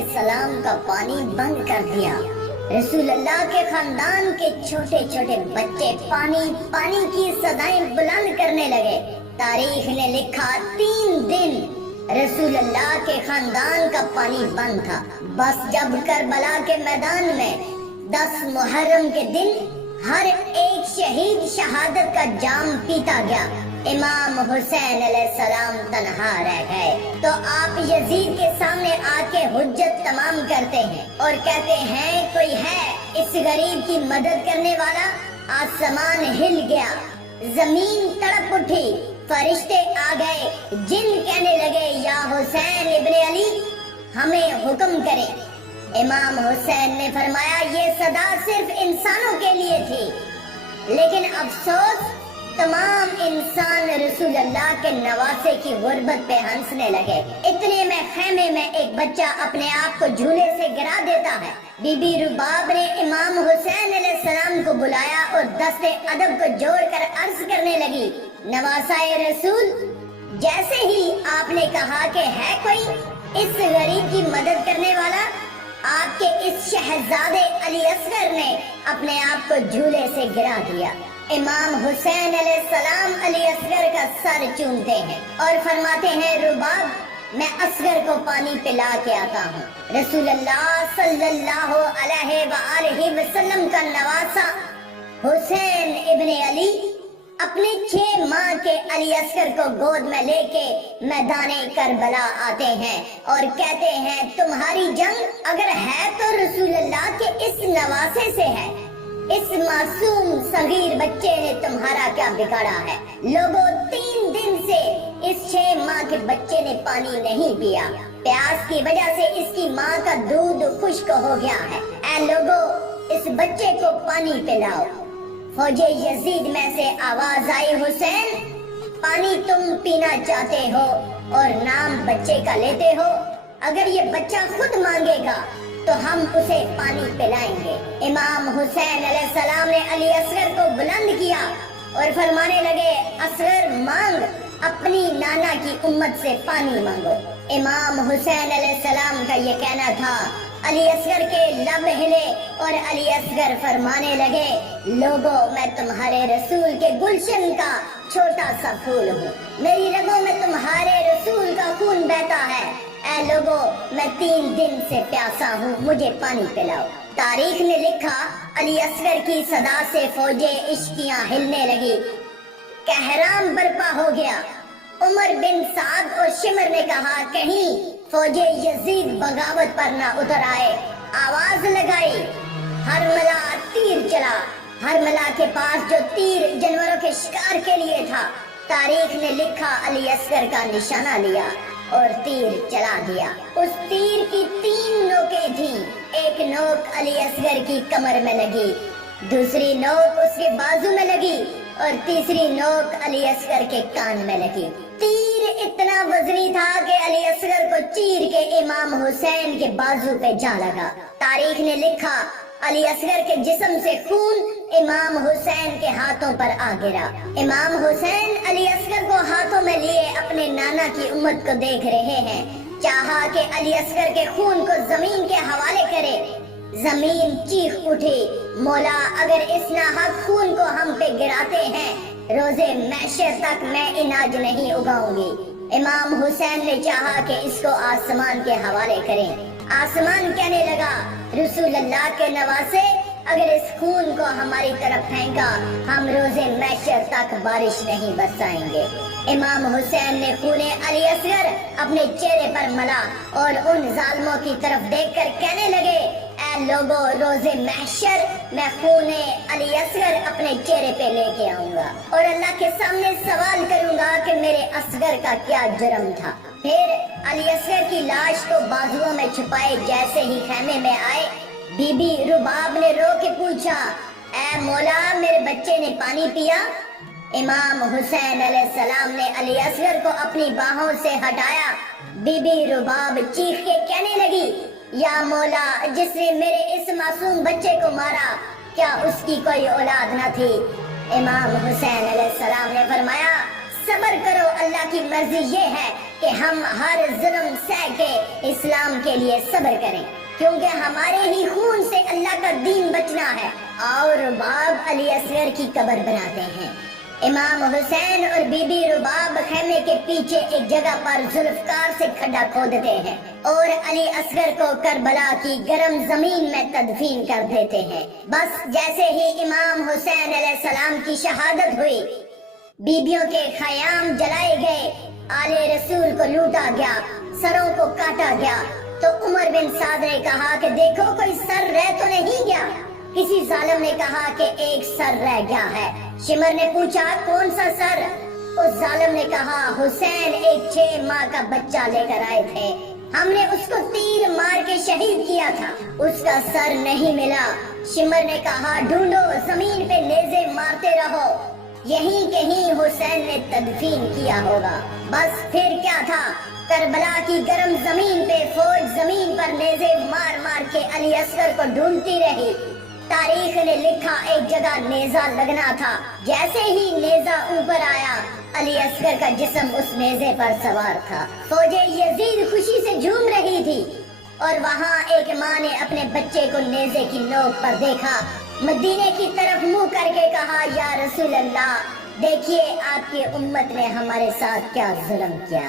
علیہ السلام کا پانی بند کر دیا۔ رسول اللہ کے خاندان کے چھوٹے چھوٹے بچے پانی پانی کی صدائیں بلند کرنے لگے۔ تاریخ نے لکھا 3 دن رسول اللہ کے خاندان کا پانی بند تھا۔ بس جب کربلا کے میدان میں 10 محرم کے دن ہر ایک شہید شہادت کا جام پیتا گیا، امام حسین علیہ السلام تنہا رہ گئے، تو آپ یزید کے سامنے آ کے حجت تمام کرتے ہیں اور کہتے ہیں کوئی ہے اس غریب کی مدد کرنے والا؟ آسمان ہل گیا، زمین تڑپ اٹھی، فرشتے آ گئے، جن کہنے لگے یا حسین ابن علی ہمیں حکم کریں۔ امام حسین نے فرمایا یہ صدا صرف انسانوں کے لیے تھی، لیکن افسوس تمام انسان رسول اللہ کے نواسے کی غربت پہ ہنسنے لگے۔ اتنے میں خیمے میں ایک بچہ اپنے آپ کو جھولے سے گرا دیتا ہے۔ بی بی رباب نے امام حسین علیہ السلام کو بلایا اور دست ادب کو جوڑ کر عرض کرنے لگی، نواسائے رسول، جیسے ہی آپ نے کہا کہ ہے کوئی اس غریب کی مدد کرنے والا، آپ کے اس شہزادے علی اصغر نے اپنے آپ کو جھولے سے گرا دیا۔ امام حسین علیہ السلام علی اصغر کا سر چومتے ہیں اور فرماتے ہیں رباب میں اصغر کو پانی پلا کے آتا ہوں۔ رسول اللہ صلی اللہ علیہ وآلہ وسلم کا نواسا حسین ابن علی اپنے 6 ماہ کے علی اصغر کو گود میں لے کے میدان کربلا آتے ہیں اور کہتے ہیں تمہاری جنگ اگر ہے تو رسول اللہ کے اس نواسے سے ہے، اس معصوم صغیر بچے نے تمہارا کیا بگاڑا ہے؟ لوگوں 3 دن سے اس 6 ماہ کے بچے نے پانی نہیں پیا، پیاس کی وجہ سے اس کی ماں کا دودھ خشک ہو گیا ہے، اے لوگوں اس بچے کو پانی پلاؤ۔ فوج یزید میں سے آواز آئی حسین پانی تم پینا چاہتے ہو اور نام بچے کا لیتے ہو، اگر یہ بچہ خود مانگے گا تو ہم اسے پانی پلائیں گے۔ امام حسین علیہ السلام نے علی اصغر کو بلند کیا اور فرمانے لگے اصغر مانگ، اپنی نانا کی امت سے پانی مانگو۔ امام حسین علیہ السلام کا یہ کہنا تھا، علی اصغر کے لب ہلے اور علی اصغر فرمانے لگے لوگوں میں تمہارے رسول کے گلشن کا چھوٹا سا پھول ہوں، میری رگوں میں تمہارے رسول کا خون بہتا ہے، اے لوگوں میں 3 دن سے پیاسا ہوں، مجھے پانی پلاؤ۔ تاریخ نے لکھا علی اصغر کی صدا سے فوجیں عشقیاں ہلنے لگی، کہرام برپا ہو گیا۔ عمر بن سعد اور شمر نے کہا کہیں فوج یزید بغاوت پر نہ اتر آئے، آواز لگائی، ہرملا تیر چلا۔ ہرملا کے پاس جو تیر جانوروں کے شکار کے لیے تھا، تاریخ نے لکھا علی اصغر کا نشانہ لیا اور تیر چلا دیا۔ اس تیر کی 3 نوکیں تھیں، ایک نوک علی اصغر کی کمر میں لگی، دوسری نوک اس کے بازو میں لگی اور تیسری نوک علی اصغر کے کان میں لگی۔ تیر اتنا وزنی تھا کہ علی اصغر کو چیر کے امام حسین کے بازو پہ جا لگا۔ تاریخ نے لکھا علی اصغر کے جسم سے خون امام حسین کے ہاتھوں پر آ گرا۔ امام حسین علی اصغر کو ہاتھوں میں لیے اپنے نانا کی امت کو دیکھ رہے ہیں، چاہا کہ علی اصغر کے خون کو زمین کے حوالے کرے۔ زمین چیخ اٹھی، مولا اگر اس ناحق خون کو ہم پہ گراتے ہیں روزے محشر تک میں اناج نہیں اگاؤں گی۔ امام حسین نے چاہا کہ اس کو آسمان کے حوالے کریں۔ آسمان کہنے لگا رسول اللہ کے نواسے اگر اس خون کو ہماری طرف پھینکا ہم روزے محشر تک بارش نہیں برسائیں گے۔ امام حسین نے خون علی اصغر اپنے چہرے پر ملا اور ان ظالموں کی طرف دیکھ کر کہنے لگے اے لوگوں روزے محشر میں خون علی اصغر اپنے چہرے پہ لے کے آؤں گا اور اللہ کے سامنے سوال کروں گا کہ میرے اصغر کا کیا جرم تھا۔ پھر علی اصغر کی لاش کو بازوؤں میں چھپائے جیسے ہی خیمے میں آئے، بی بی رباب نے رو کے پوچھا اے مولا میرے بچے نے پانی پیا؟ امام حسین علیہ السلام نے علی اصغر کو اپنی باہوں سے ہٹایا۔ بی بی رباب چیخ کے کہنے لگی یا مولا جس نے میرے اس معصوم بچے کو مارا کیا اس کی کوئی اولاد نہ تھی؟ امام حسین علیہ السلام نے فرمایا صبر کرو، اللہ کی مرضی یہ ہے کہ ہم ہر ظلم سہ کے اسلام کے لیے صبر کریں، کیونکہ ہمارے ہی خون سے اللہ کا دین بچنا ہے۔ اور رباب علی اصغر کی قبر بناتے ہیں۔ امام حسین اور بی بی رباب خیمے کے پیچھے ایک جگہ پر ذوالفقار سے کھڈا کھودتے ہیں اور علی اصغر کو کربلا کی گرم زمین میں تدفین کر دیتے ہیں۔ بس جیسے ہی امام حسین علیہ السلام کی شہادت ہوئی، بیبیوں کے خیام جلائے گئے، آل رسول کو لوٹا گیا، سروں کو کاٹا گیا، تو عمر بن سعد نے کہا کہ دیکھو کوئی سر رہ تو نہیں گیا۔ کسی ظالم نے کہا کہ ایک سر رہ گیا ہے۔ شمر نے پوچھا کون سا سر؟ اس ظالم نے کہا حسین ایک 6 ماہ کا بچہ لے کر آئے تھے، ہم نے اس کو تیر مار کے شہید کیا تھا، اس کا سر نہیں ملا۔ شمر نے کہا ڈھونڈو، زمین پہ نیزے مارتے رہو، یہیں کہیں حسین نے تدفین کیا ہوگا۔ بس پھر کیا تھا، کربلا کی گرم زمین پہ فوج زمین پر نیزے مار مار کے علی اصغر کو ڈھونڈتی رہی۔ تاریخ نے لکھا ایک جگہ نیزہ لگنا تھا، جیسے ہی نیزہ اوپر آیا علی اصغر کا جسم اس نیزے پر سوار تھا۔ فوج یزید خوشی سے جھوم رہی تھی اور وہاں ایک ماں نے اپنے بچے کو نیزے کی نوک پر دیکھا، مدینے کی طرف منہ کر کے کہا یا رسول اللہ، دیکھیے آپ کی امت نے ہمارے ساتھ کیا ظلم کیا۔